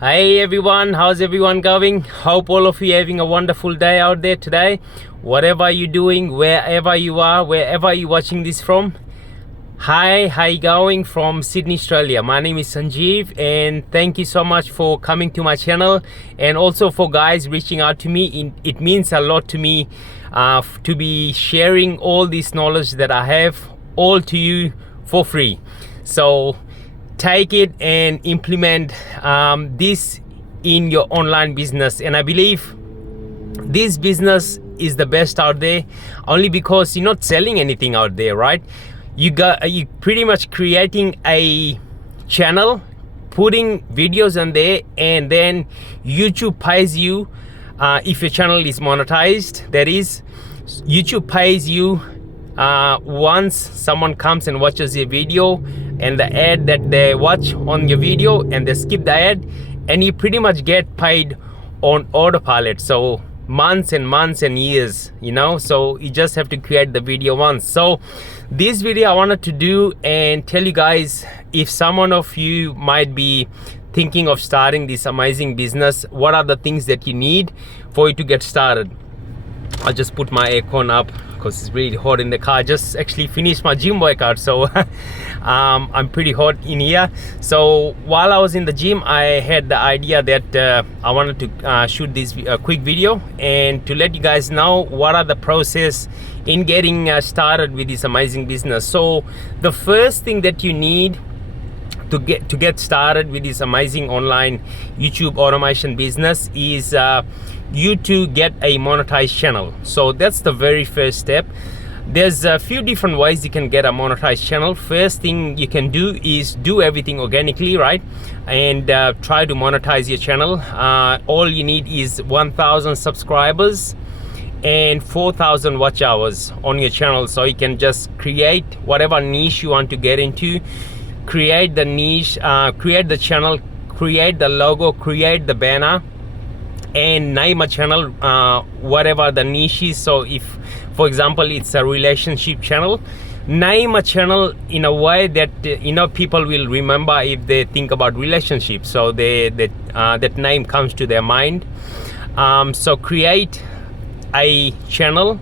Hey everyone, how's everyone going? Hope all of you having a wonderful day out there today. Whatever you're doing, wherever you are, wherever you're watching this from. Hi, how you going? From Sydney, Australia. My name is Sanjeev and thank you so much for coming to my channel and also for guys reaching out to me. It means a lot to me to be sharing all this knowledge that I have all to you for free. So take it and implement this in your online business, and I believe this business is the best out there only because you're not selling anything out there, right? You pretty much creating a channel, putting videos on there, and then YouTube pays you if your channel is monetized. That is, YouTube pays you once someone comes and watches your video and the ad that they watch on your video and they skip the ad, and you pretty much get paid on autopilot. So months and months and years, you know, so you just have to create the video once. So this video I wanted to do and tell you guys, if someone of you might be thinking of starting this amazing business, what are the things that you need for you to get started. I'll just put my aircon up because it's really hot in the car. I just actually finished my gym workout, so I'm pretty hot in here. So while I was in the gym, I had the idea that I wanted to shoot this quick video and to let you guys know what are the process in getting started with this amazing business. So the first thing that you need to get started with this amazing online YouTube automation business is you to get a monetized channel. So that's the very first step. There's a few different ways you can get a monetized channel. First thing you can do is do everything organically, right? And try to monetize your channel. All you need is 1,000 subscribers and 4,000 watch hours on your channel. So you can just create whatever niche you want to get into, create the niche, create the channel, create the logo, create the banner, and name a channel whatever the niche is. So if, for example, it's a relationship channel, name a channel in a way that you know, people will remember if they think about relationships, so that name comes to their mind. So create a channel.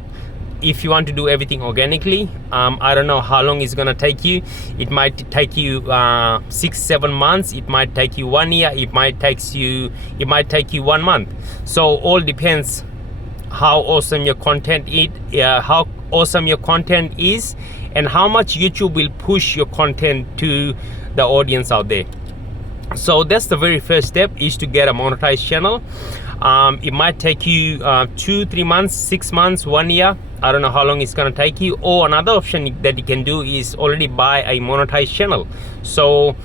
If you want to do everything organically, I don't know how long it's gonna take you. It might take you 6-7 months. It might take you 1 year. It might take you 1 month. So all depends how awesome your content is, and how much YouTube will push your content to the audience out there. So that's the very first step, is to get a monetized channel. It might take you 2-3 months, 6 months, 1 year. I don't know how long it's gonna take you. Or another option that you can do is already buy a monetized channel. So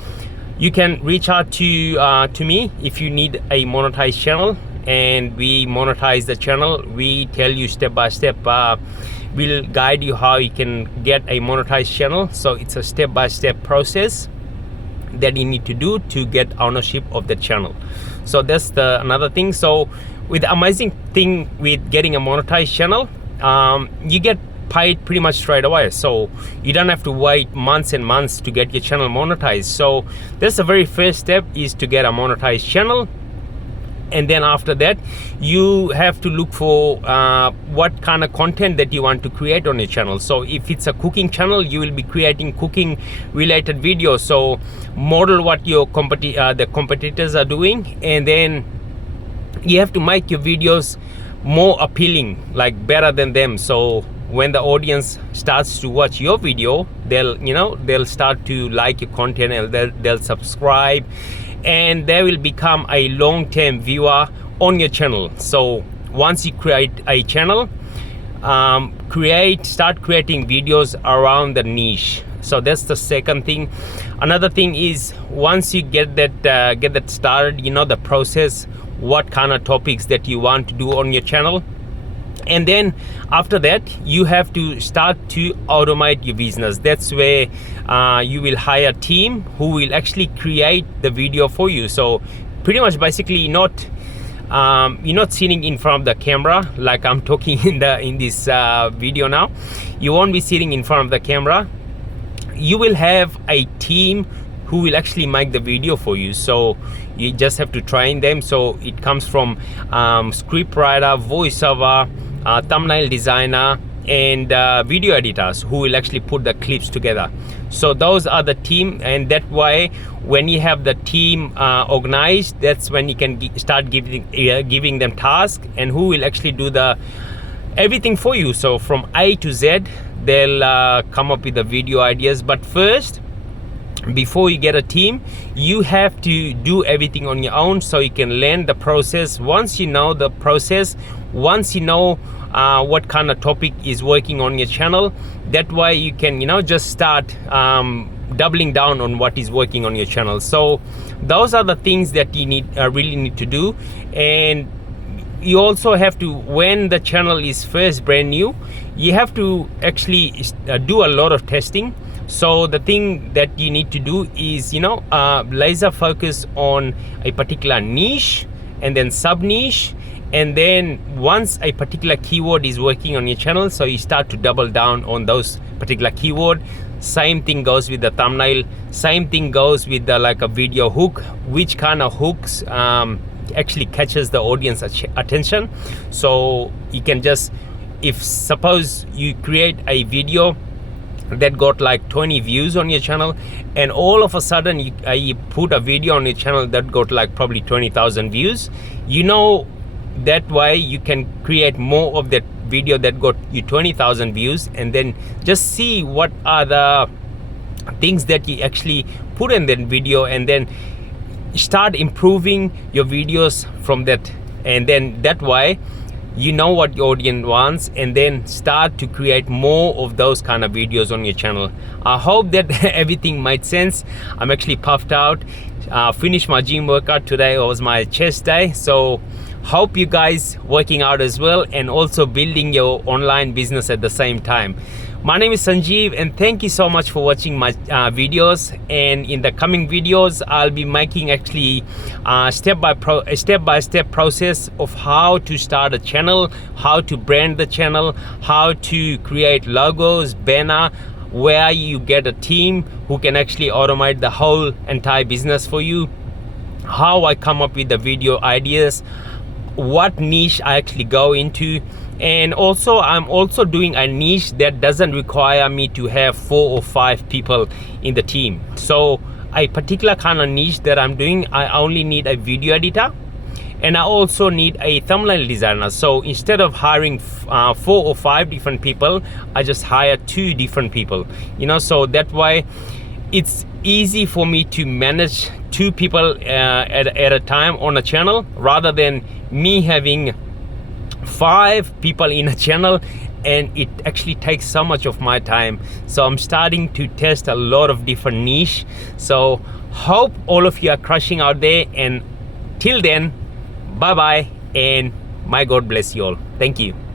you can reach out to me if you need a monetized channel, and we monetize the channel. We tell you step by step. We'll guide you how you can get a monetized channel. So it's a step-by-step process that you need to do to get ownership of the channel. So that's another thing. So with the amazing thing with getting a monetized channel, you get paid pretty much straight away. So you don't have to wait months and months to get your channel monetized. So that's the very first step, is to get a monetized channel. And then after that, you have to look for what kind of content that you want to create on your channel. So if it's a cooking channel, you will be creating cooking related videos. So model what your the competitors are doing, and then you have to make your videos more appealing, like better than them. So when the audience starts to watch your video, they'll start to like your content, and they'll subscribe, and they will become a long-term viewer on your channel. So once you create a channel, start creating videos around the niche. So that's the second thing. Another thing is, once you get that started, you know the process, what kind of topics that you want to do on your channel. And then after that, you have to start to automate your business. That's where you will hire a team who will actually create the video for you. So pretty much basically you're not sitting in front of the camera like I'm talking in this video now. You won't be sitting in front of the camera. You will have a team who will actually make the video for you. So you just have to train them. So it comes from script writer, voiceover, thumbnail designer, and video editors who will actually put the clips together. So those are the team, and that way when you have the team organized, that's when you can start giving them tasks, and who will actually do the everything for you. So from A to Z, they'll come up with the video ideas. But first, before you get a team, you have to do everything on your own, so you can learn the process. Once you know the process, once you know what kind of topic is working on your channel, that way you can, you know, just start doubling down on what is working on your channel. So those are the things that you really need to do. And you also have to, when the channel is first brand new, you have to actually do a lot of testing. So the thing that you need to do is, you know, laser focus on a particular niche, and then sub niche, and then once a particular keyword is working on your channel, so you start to double down on those particular keyword. Same thing goes with the thumbnail, same thing goes with the, like, a video hook, which kind of hooks actually catches the audience attention. So you can just, if suppose you create a video that got like 20 views on your channel, and all of a sudden you put a video on your channel that got like probably 20,000 views, you know, that way you can create more of that video that got you 20,000 views, and then just see what are the things that you actually put in that video, and then start improving your videos from that. And then that way you know what your audience wants, and then start to create more of those kind of videos on your channel. I hope that everything made sense. I'm actually puffed out. Finished my gym workout today. It was my chest day, so hope you guys working out as well, and also building your online business at the same time. My name is Sanjeev, and thank you so much for watching my videos. And in the coming videos, I'll be making actually step-by-step process of how to start a channel, how to brand the channel, how to create logos, banner, where you get a team who can actually automate the whole entire business for you, how I come up with the video ideas, what niche I actually go into. And also I'm also doing a niche that doesn't require me to have 4 or 5 people in the team. So a particular kind of niche that I'm doing, I only need a video editor, and I also need a thumbnail designer. So instead of hiring 4 or 5 different people, I just hire 2 different people, you know. So that way it's easy for me to manage 2 people at a time on a channel, rather than me having 5 people in a channel, and it actually takes so much of my time. So I'm starting to test a lot of different niche. So hope all of you are crushing out there, and till then, bye bye, and my God bless you all. Thank you.